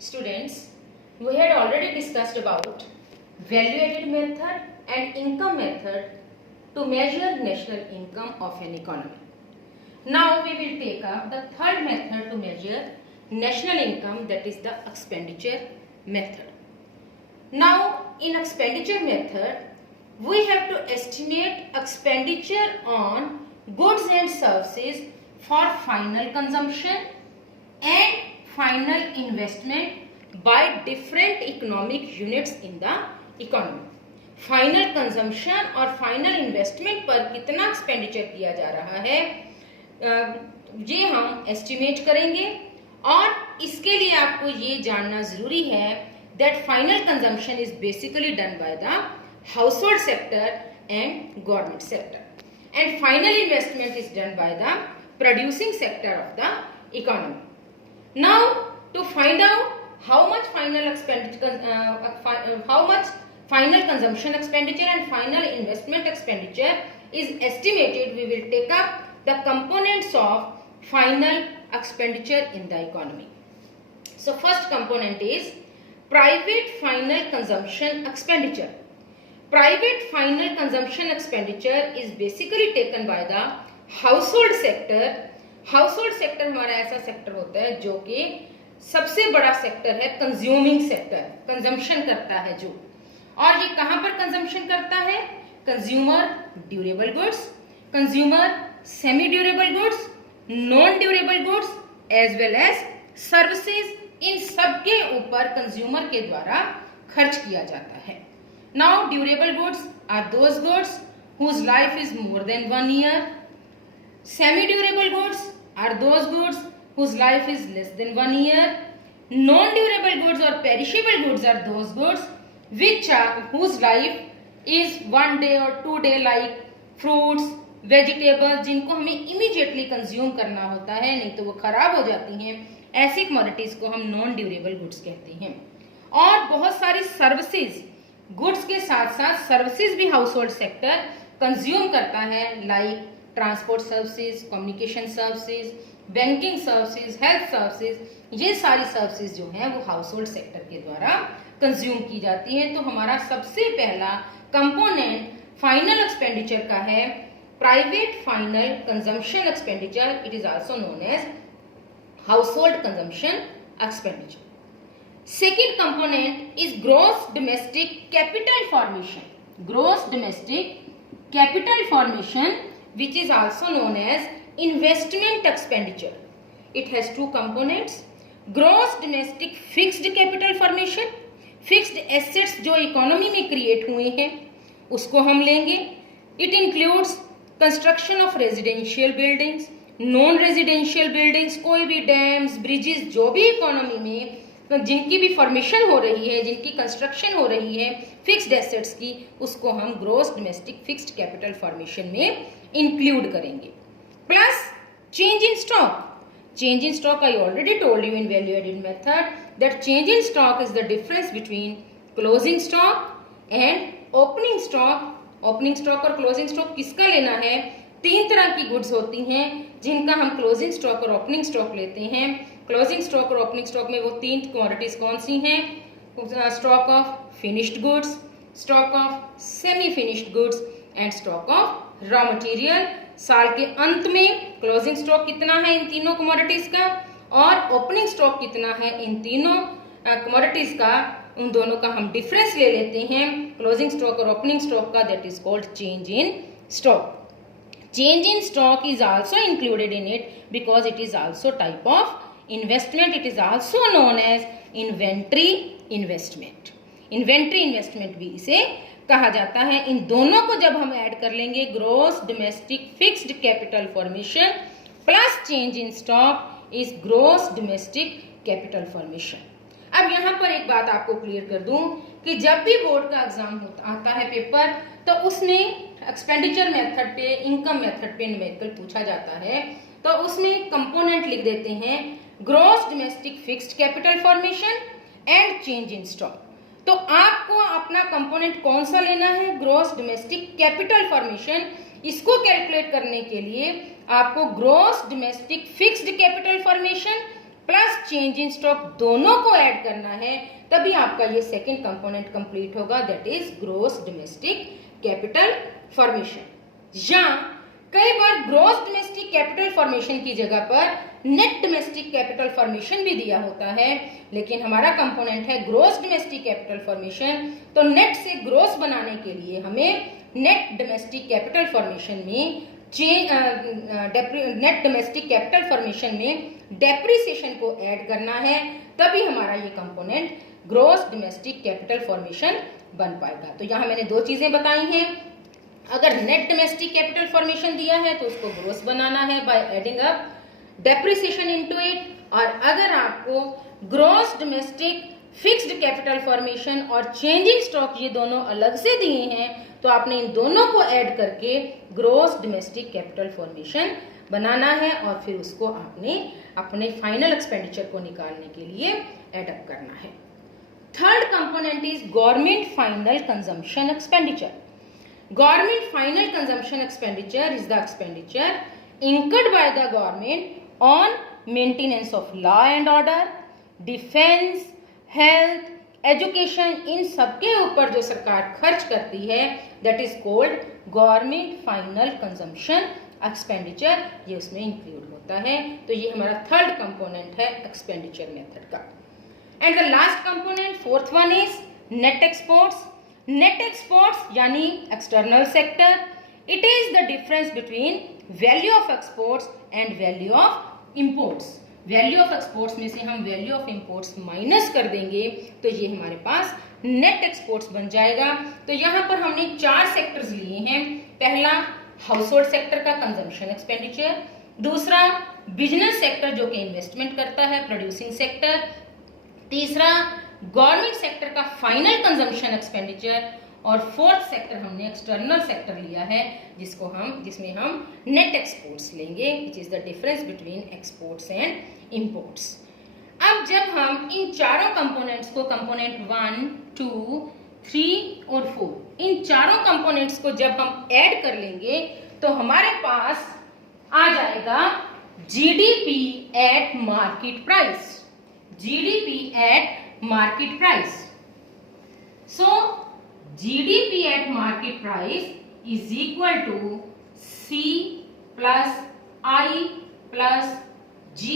Students, we had already discussed about value-added method and income method to measure national income of an economy. Now we will take up the third method to measure national income, that is the expenditure method. Now in expenditure method, we have to estimate expenditure on goods and services for final consumption and final investment by different economic units in the economy. Final consumption और final investment पर कितना expenditure किया जा रहा है ये हम estimate करेंगे, और इसके लिए आपको ये जानना जरूरी है that final consumption is basically done by the household sector and government sector, and final investment is done by the producing sector of the economy. Now to find out how much final consumption expenditure and final investment expenditure is estimated, we will take up the components of final expenditure in the economy. So first component is private final consumption expenditure. Private final consumption expenditure is basically taken by the household sector. Household sector हमारा ऐसा sector होता है जो कि सबसे बड़ा sector है, consuming sector, consumption करता है जो, और ये कहां पर कंजम्पशन करता है? Consumer durable goods, consumer semi durable goods, non durable goods as well as services, इन सब के ऊपर कंज्यूमर के द्वारा खर्च किया जाता है. Now durable goods are those goods whose life is more than 1 year. Semi-durable goods are those goods whose life is less than 1 year. Non-durable goods or perishable goods are those goods whose life is 1 day or 2 day, like fruits, vegetables, जिनको हमें immediately consume करना होता है, नहीं तो वो खराब हो जाती हैं. ऐसी commodities को हम non-durable goods कहते हैं. और बहुत सारी सर्विसेज, गुड्स के साथ साथ सर्विसेज भी हाउसहोल्ड सेक्टर कंज्यूम करता है, like transport services, communication services, banking services, health services. ये सारी सर्विसेज जो हैं वो हाउसहोल्ड सेक्टर के द्वारा कंज्यूम की जाती हैं. तो हमारा सबसे पहला कंपोनेंट फाइनल एक्सपेंडिचर का है private final consumption expenditure. It is also known as household consumption expenditure. Second component is gross domestic capital formation. Gross domestic capital formation, which is also known as investment expenditure. It has two components. Gross domestic fixed capital formation, fixed assets जो economy में create हुए हैं उसको हम लेंगे. It includes construction of residential buildings, non residential buildings, कोई भी dams, bridges, जो भी इकोनॉमी में जिनकी भी फॉर्मेशन हो रही है, जिनकी कंस्ट्रक्शन हो रही है फिक्स्ड एसेट्स की, उसको हम gross domestic fixed capital formation में इंक्लूड करेंगे. Plus change in stock. Change in stock I already told you in value added method that change in stock is the difference between closing stock and opening stock. Opening stock और closing stock किसका लेना है? 3 तरह की goods होती हैं जिनका हम क्लोजिंग स्टॉक और ओपनिंग स्टॉक लेते हैं. क्लोजिंग स्टॉक और ओपनिंग स्टॉक में वो 3 कमोडिटीज कौन सी हैं? Stock of finished goods, stock of semi finished goods and stock of raw material. साल के अंत में क्लोजिंग स्टॉक कितना है इन तीनों कमोडिटीज का, और ओपनिंग स्टॉक कितना है इन तीनों कमोडिटीज का, उन दोनों का हम डिफरेंस ले लेते हैं क्लोजिंग स्टॉक और ओपनिंग स्टॉक का. That is called change in stock. Change in stock is also included in it because it is also type of investment. It is also known as inventory investment. Inventory investment भी इसे कहा जाता है. इन दोनों को जब हम ऐड कर लेंगे, gross domestic fixed capital formation plus change in stock is gross domestic capital formation. अब यहाँ पर एक बात आपको क्लियर कर दूं कि जब भी बोर्ड का एग्जाम आता है पेपर, तो उसमें एक्सपेंडिचर मेथड पे, इनकम मेथड पे न्यूमेरिकल पूछा जाता है, तो उसमें कंपोनेंट लिख देते हैं gross domestic fixed capital formation and change in stock. तो आपको अपना कंपोनेंट कौन सा लेना है? Gross domestic capital formation. इसको कैलकुलेट करने के लिए आपको gross domestic fixed capital formation plus change in stock दोनों को ऐड करना है, तभी आपका ये सेकंड कंपोनेंट कंप्लीट होगा, that is gross domestic capital formation. या कई बार ग्रॉस डोमेस्टिक कैपिटल फॉर्मेशन की जगह पर नेट डोमेस्टिक कैपिटल फॉर्मेशन भी दिया होता है, लेकिन हमारा कंपोनेंट है ग्रॉस डोमेस्टिक कैपिटल फॉर्मेशन, तो नेट से ग्रॉस बनाने के लिए हमें नेट डोमेस्टिक कैपिटल फॉर्मेशन में नेट डोमेस्टिक कैपिटल फॉर्मेशन में डेप्रिसिएशन को ऐड करना है, तभी हमारा ये component gross domestic capital formation बन पाएगा। तो यहाँ मैंने दो चीजें बताई हैं, अगर नेट डोमेस्टिक कैपिटल फॉर्मेशन दिया है तो उसको ग्रॉस बनाना है by adding up depreciation into it, और अगर आपको gross domestic fixed capital formation और चेंजिंग स्टॉक ये दोनों अलग से दिए हैं, तो आपने इन दोनों को ऐड करके ग्रॉस डोमेस्टिक कैपिटल फॉर्मेशन बनाना है, और फिर उसको आपने अपने फाइनल एक्सपेंडिचर को निकालने के लिए एड अप करना है। Third component is government final consumption expenditure. Government final consumption expenditure is the expenditure incurred by the government on maintenance of law and order, defense, health, education, इन सबके ऊपर जो सरकार खर्च करती है, that is called government final consumption expenditure, ये उसमें include होता है। तो ये हमारा थर्ड कंपोनेंट है एक्सपेंडिचर मेथड का। And the last component fourth one is net exports. Net exports यानी external sector, it is the difference between value of exports and value of imports. Value of exports में से हम value of imports minus कर देंगे, तो ये हमारे पास net exports बन जाएगा। तो यहाँ पर हमने 4 सेक्टर्स लिए हैं। पहला हाउस होल्ड सेक्टर का कंजम्पशन एक्सपेंडिचर, दूसरा बिजनेस सेक्टर जो कि इन्वेस्टमेंट करता है, प्रोड्यूसिंग सेक्टर, तीसरा गवर्नमेंट सेक्टर का फाइनल कंजम्पशन एक्सपेंडिचर, और फोर्थ सेक्टर हमने एक्सटर्नल सेक्टर लिया है जिसमें हम नेट एक्सपोर्ट्स लेंगे, which is the difference between exports and imports. अब जब हम इन चारों कंपोनेंट्स को, कंपोनेंट 1, 2, 3 और 4, इन चारों कंपोनेंट्स को जब हम ऐड कर लेंगे तो हमारे पास आ जाएगा GDP at market price. GDP at market price. So GDP at market price is equal to C plus I plus G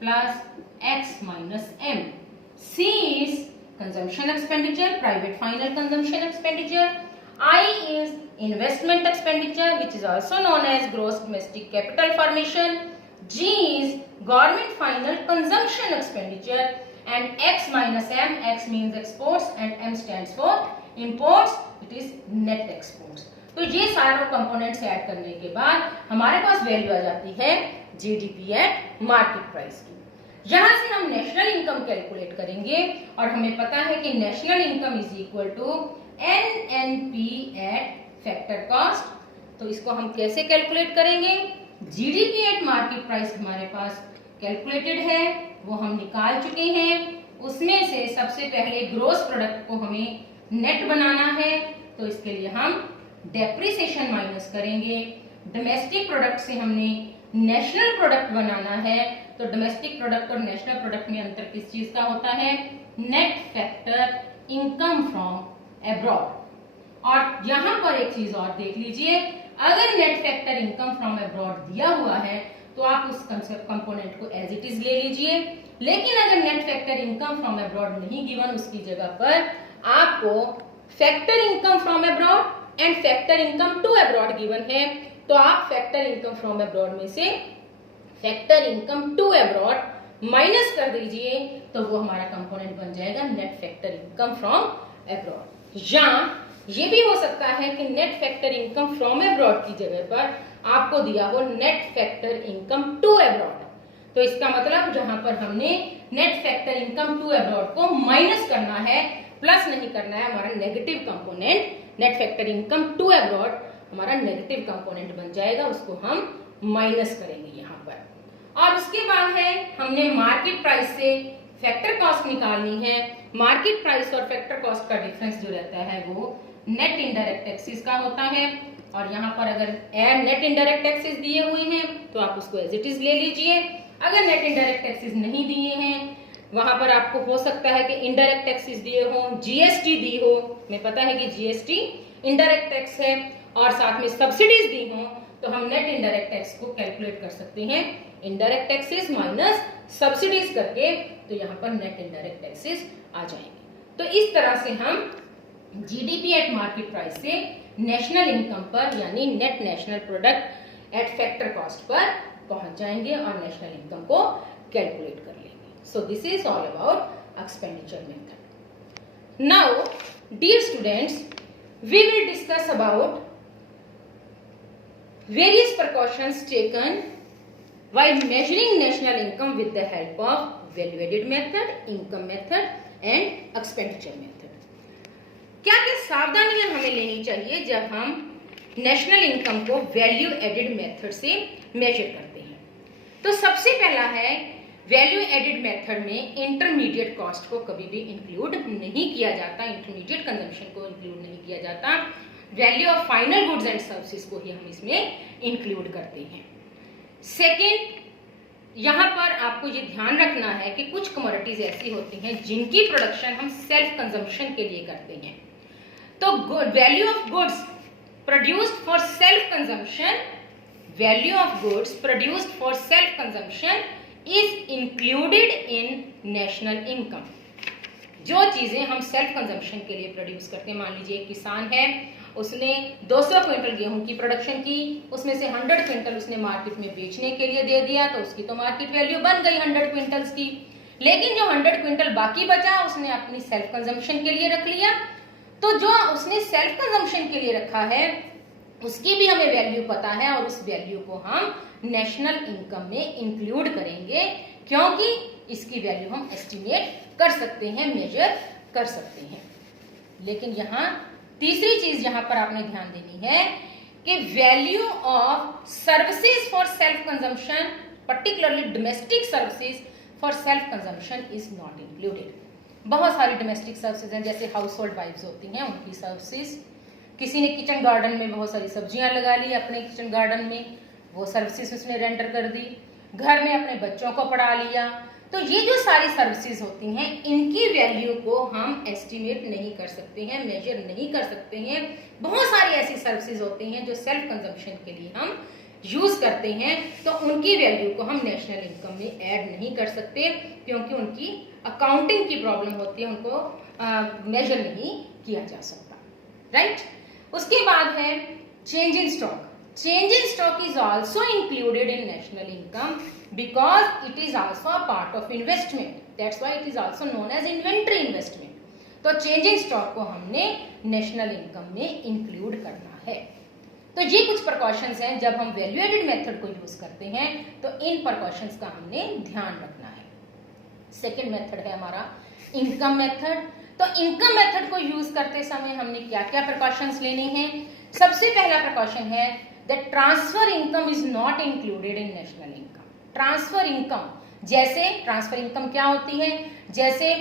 plus X minus M. C is consumption expenditure, private final consumption expenditure. I is investment expenditure, which is also known as gross domestic capital formation. G is government final consumption expenditure. And X minus M, X means exports and M stands for imports, it is net exports. तो ये सारे components add करने के बाद हमारे पास value आ जाती है GDP at market price की। यहाँ से हम नेशनल इनकम कैलकुलेट करेंगे, और हमें पता है कि national income is equal to NNP at factor cost. तो इसको हम कैसे कैलकुलेट करेंगे? जीडीपी एट मार्केट प्राइस हमारे पास कैलकुलेटेड है, वो हम निकाल चुके हैं। उसमें से सबसे पहले ग्रोस प्रोडक्ट को हमें नेट बनाना है, तो इसके लिए हम डेप्रिसिएशन माइनस करेंगे। डोमेस्टिक प्रोडक्ट से हमने नेशनल प्रोडक्ट बनाना है, तो डोमेस्टिक प्रोडक्ट और नेशनल प्रोडक्ट में अंतर किस चीज का होता है? Net factor income from abroad. और यहाँ पर एक चीज और देख लीजिए, अगर net factor income from abroad दिया हुआ है तो आप उस कंपोनेंट को एज इट इज ले लीजिए, लेकिन अगर net factor income from abroad नहीं गिवन, उसकी जगह पर आपको factor income from abroad and factor income to abroad given है, तो आप फैक्टर इनकम फ्रॉम अब्रॉड में से factor income to abroad minus कर दीजिए, तो वो हमारा कंपोनेंट बन जाएगा net factor income from abroad. या ये भी हो सकता है कि net factor income from abroad की जगह पर आपको दिया हो net factor income to abroad. तो इसका मतलब जहां पर हमने net factor income to abroad को माइनस करना है, प्लस नहीं करना है, हमारा negative component net factor income to abroad हमारा नेगेटिव कंपोनेंट बन जाएगा, उसको हम माइनस करेंगे यहाँ पर। और उसके बाद है हमने मार्केट प्राइस से फैक्टर कॉस्ट निकालनी है। मार्केट प्राइस और फैक्टर कॉस्ट का डिफरेंस जो रहता है वो नेट इनडायरेक्ट टैक्सेस का होता है, और यहाँ पर अगर नेट इनडायरेक्ट टैक्सेस दिए हुए हैं तो आप उसको एज इट इज ले लीजिए, अगर नेट इनडायरेक्ट टैक्सेस नहीं दिए हैं, वहां पर आपको हो सकता है कि इनडायरेक्ट टैक्सेस दिए हो, जीएसटी दी हो, हमें पता है कि जीएसटी इनडायरेक्ट टैक्स है, और साथ में सब्सिडीज दी हो, तो हम नेट इनडायरेक्ट टैक्स को कैलकुलेट कर सकते हैं इनडायरेक्ट टैक्सेस माइनस सब्सिडीज करके, तो यहाँ पर नेट इनडायरेक्ट टैक्सेस आ जाएंगे। तो इस तरह से हम जीडीपी एट मार्केट प्राइस से नेशनल इनकम पर यानी net national product at factor cost per पहुंच जाएंगे और नेशनल इनकम को कैलकुलेट कर लेंगे। So this is all about expenditure method. Now dear students, we will discuss about various precautions taken while measuring national income with the help of value added method, income method and expenditure method। क्या क्या सावधानियां हमें लेनी चाहिए जब हम national income को value added method से मेजर करते हैं। तो सबसे पहला है, वैल्यू एडेड मेथड में इंटरमीडिएट कॉस्ट को कभी भी इंक्लूड नहीं किया जाता, इंटरमीडिएट कंजम्पशन को इंक्लूड नहीं किया जाता, value of final goods and services को ही हम इसमें इंक्लूड करते हैं। सेकेंड, यहाँ पर आपको ये ध्यान रखना है कि कुछ कमोडिटीज ऐसी होती हैं जिनकी प्रोडक्शन हम सेल्फ कंजम्पशन के लिए करते हैं। तो value of goods produced for self consumption, value of goods produced for self consumption is included in national income. जो चीजें हम सेल्फ कंजम्पशन के लिए प्रोड्यूस करते हैं, मान लीजिए एक किसान है, उसने 200 क्विंटल गेहूं की प्रोडक्शन की, उसमें से 100 क्विंटल उसने मार्केट में बेचने के लिए दे दिया, तो उसकी तो मार्केट वैल्यू बन गई 100 क्विंटल्स की। लेकिन जो 100 क्विंटल बाकी बचा उसने अपनी सेल्फ कंजम्पशन के लिए रख लिया। तो जो उसने सेल्फ कंजम्पशन के लिए रखा है उसकी भी हमें वैल्यू पता है और उस वैल्यू को हम नेशनल इनकम में इंक्लूड करेंगे, क्योंकि इसकी वैल्यू हम एस्टिमेट कर सकते हैं, मेजर कर सकते हैं। लेकिन यहाँ तीसरी चीज यहाँ पर आपने ध्यान देनी है कि value of services for self consumption, particularly domestic services for self consumption is not included. बहुत सारी डोमेस्टिक सर्विसेज हैं, जैसे हाउस होल्ड वाइफ्स होती हैं, उनकी सर्विसेज, किसी ने किचन गार्डन में बहुत सारी सब्जियां लगा ली अपने किचन गार्डन में, वो सर्विसेज उसने रेंडर कर दी, घर में अपने बच्चों को पढ़ा लिया। तो ये जो सारी सर्विसेज होती हैं इनकी वैल्यू को हम एस्टिमेट नहीं कर सकते हैं, मेजर नहीं कर सकते हैं। बहुत सारी ऐसी सर्विसेज होती हैं जो सेल्फ कंजम्पशन के लिए हम यूज करते हैं, तो उनकी वैल्यू को हम नेशनल इनकम में ऐड नहीं कर सकते, क्योंकि उनकी अकाउंटिंग की प्रॉब्लम होती है, उनको मेजर नहीं किया जा सकता, राइट। उसके बाद है change in stock. Change in stock is also included in national income because it is also a part of investment, that's why it is also known as inventory investment। तो changing stock को हमने national income में include करना है। तो ये कुछ precautions हैं, जब हम वैल्यू एडेड मेथड को यूज करते हैं तो इन प्रिकॉशंस का हमने ध्यान रखना है। सेकेंड मेथड है हमारा इनकम मेथड। तो इनकम मेथड को यूज करते समय हमने क्या क्या प्रिकॉशंस लेने हैं। सबसे पहला प्रिकॉशन है that transfer income is not included in national income. Transfer income, जैसे ट्रांसफर इनकम क्या होती है, जैसे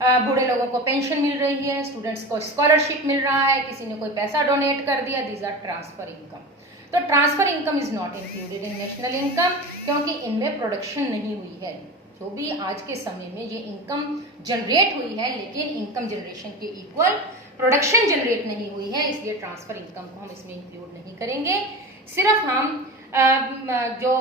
बूढ़े लोगों को पेंशन मिल रही है, स्टूडेंट्स को स्कॉलरशिप मिल रहा है, किसी ने कोई पैसा डोनेट कर दिया, दीज आर ट्रांसफर इनकम। तो transfer income is not included in national income, क्योंकि इनमें प्रोडक्शन नहीं हुई है। जो भी आज के समय में ये इनकम जनरेट हुई है, लेकिन इनकम जनरेशन के इक्वल प्रोडक्शन जनरेट नहीं हुई है, इसलिए ट्रांसफर इनकम को हम इसमें इंक्लूड नहीं करेंगे। सिर्फ हम जो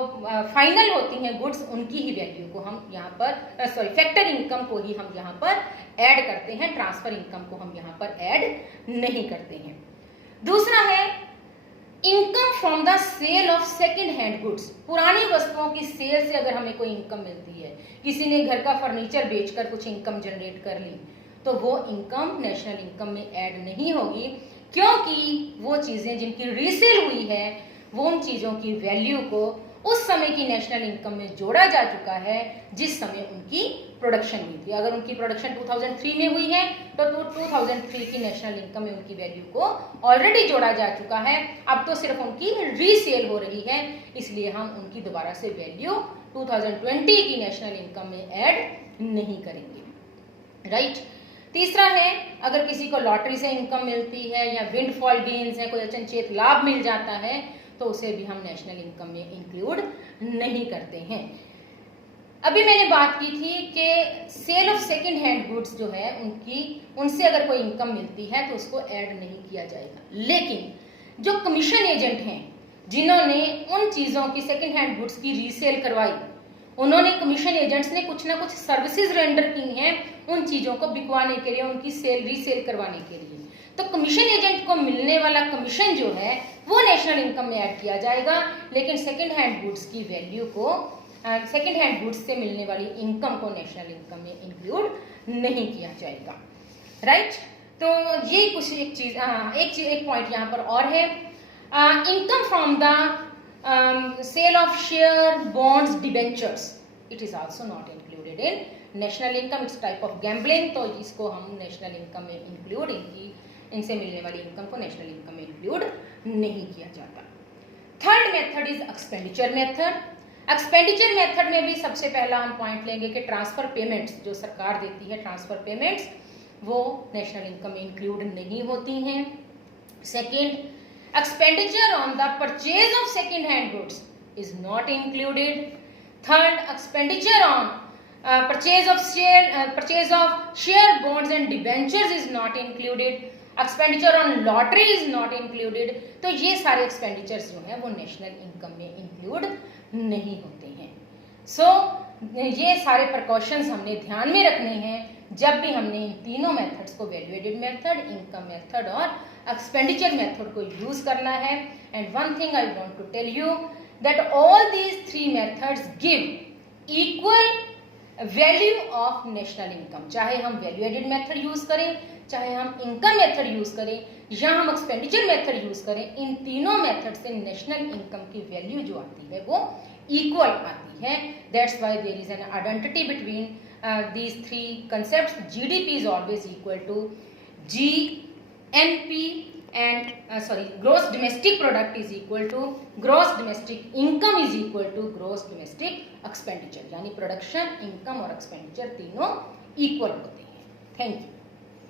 फाइनल होती हैं गुड्स, उनकी ही वैल्यू को हम यहाँ पर फैक्टर इनकम को ही हम यहाँ पर ऐड करते हैं, ट्रांसफर इनकम को हम यहाँ पर ऐड नहीं करते हैं। दूसरा है income from the sale of second hand goods. पुरानी वस्तुओं की सेल से अगर हमें कोई इनकम मिलती है, किसी ने घर का फर्नीचर बेचकर कुछ इनकम जनरेट कर ली, तो वो इनकम नेशनल इनकम में ऐड नहीं होगी, क्योंकि वो चीजें जिनकी रीसेल हुई है वो उन चीजों की वैल्यू को उस समय की नेशनल इनकम में जोड़ा जा चुका है जिस समय उनकी प्रोडक्शन हुई थी। अगर उनकी प्रोडक्शन 2003 में हुई है तो 2003 की नेशनल इनकम में उनकी वैल्यू को ऑलरेडी जोड़ा जा चुका है, अब तो सिर्फ उनकी रीसेल हो रही है, इसलिए हम उनकी दोबारा से वैल्यू 2020 की नेशनल इनकम में ऐड नहीं करेंगे, राइट। तीसरा है अगर किसी को लॉटरी से इनकम मिलती है या विंडफॉल गेन्स है, कोई अचनचेत लाभ मिल जाता है, तो उसे भी हम नेशनल इनकम में इंक्लूड नहीं करते हैं। अभी मैंने बात की थी कि sale of second hand goods जो है उनसे अगर कोई इनकम मिलती है तो उसको ऐड नहीं किया जाएगा, लेकिन जो कमीशन एजेंट हैं जिन्होंने उन चीज़ों की सेकंड हैंड गुड्स की रीसेल करवाई, उन्होंने कमीशन एजेंट्स ने कुछ ना कुछ सर्विसेज रेंडर की हैं उन चीज़ों को बिकवाने के लिए, उनकी सेल रीसेल करवाने के लिए, तो कमीशन एजेंट को मिलने वाला कमीशन जो है वो नेशनल इनकम में ऐड किया जाएगा, लेकिन सेकंड हैंड गुड्स की वैल्यू को सेकंड हैंड गुड्स से मिलने वाली इनकम को नेशनल इनकम में इंक्लूड नहीं किया जाएगा। राइट, तो ये कुछ एक चीज एक पॉइंट यहाँ पर और है, income from the sale of share bonds debentures, it is also not included in national income, it's type of gambling, तो इसको हम नेशनल इनकम में इंक्लूड इनसे मिलने वाली इनकम को नेशनल इनकम में इंक्लूड नहीं किया जाता। Third method is expenditure method. Expenditure method में भी सबसे पहला हम पॉइंट लेंगे कि ट्रांसफर पेमेंट्स जो सरकार देती है, ट्रांसफर पेमेंट्स वो नेशनल इनकम में इंक्लूड नहीं होती हैं। Second, expenditure on the purchase of second hand goods is not included. Third, expenditure on purchase of share bonds and debentures is not included. Expenditure on lottery is not included. तो ये सारे expenditures जो हैं वो national income में include नहीं होते हैं। सो ये सारे प्रिकॉशंस हमने ध्यान में रखने हैं जब भी हमने इन तीनों मेथड्स को value added method, income method और एक्सपेंडिचर मेथड को यूज करना है। And one thing I want to tell you that all these three methods give equal value of national income. चाहे हम वैल्यू एडेड मेथड यूज करें, चाहे हम income method use करें या हम एक्सपेंडिचर मेथड यूज करें, इन तीनों मेथड से नेशनल इनकम की वैल्यू जो आती है वो इक्वल आती है। That's why there is an identity between these three concepts. GDP is always equal to GNP and gross domestic product is equal to gross domestic income is equal to gross domestic expenditure, यानी production, income और expenditure तीनों equal होते हैं। Thank you.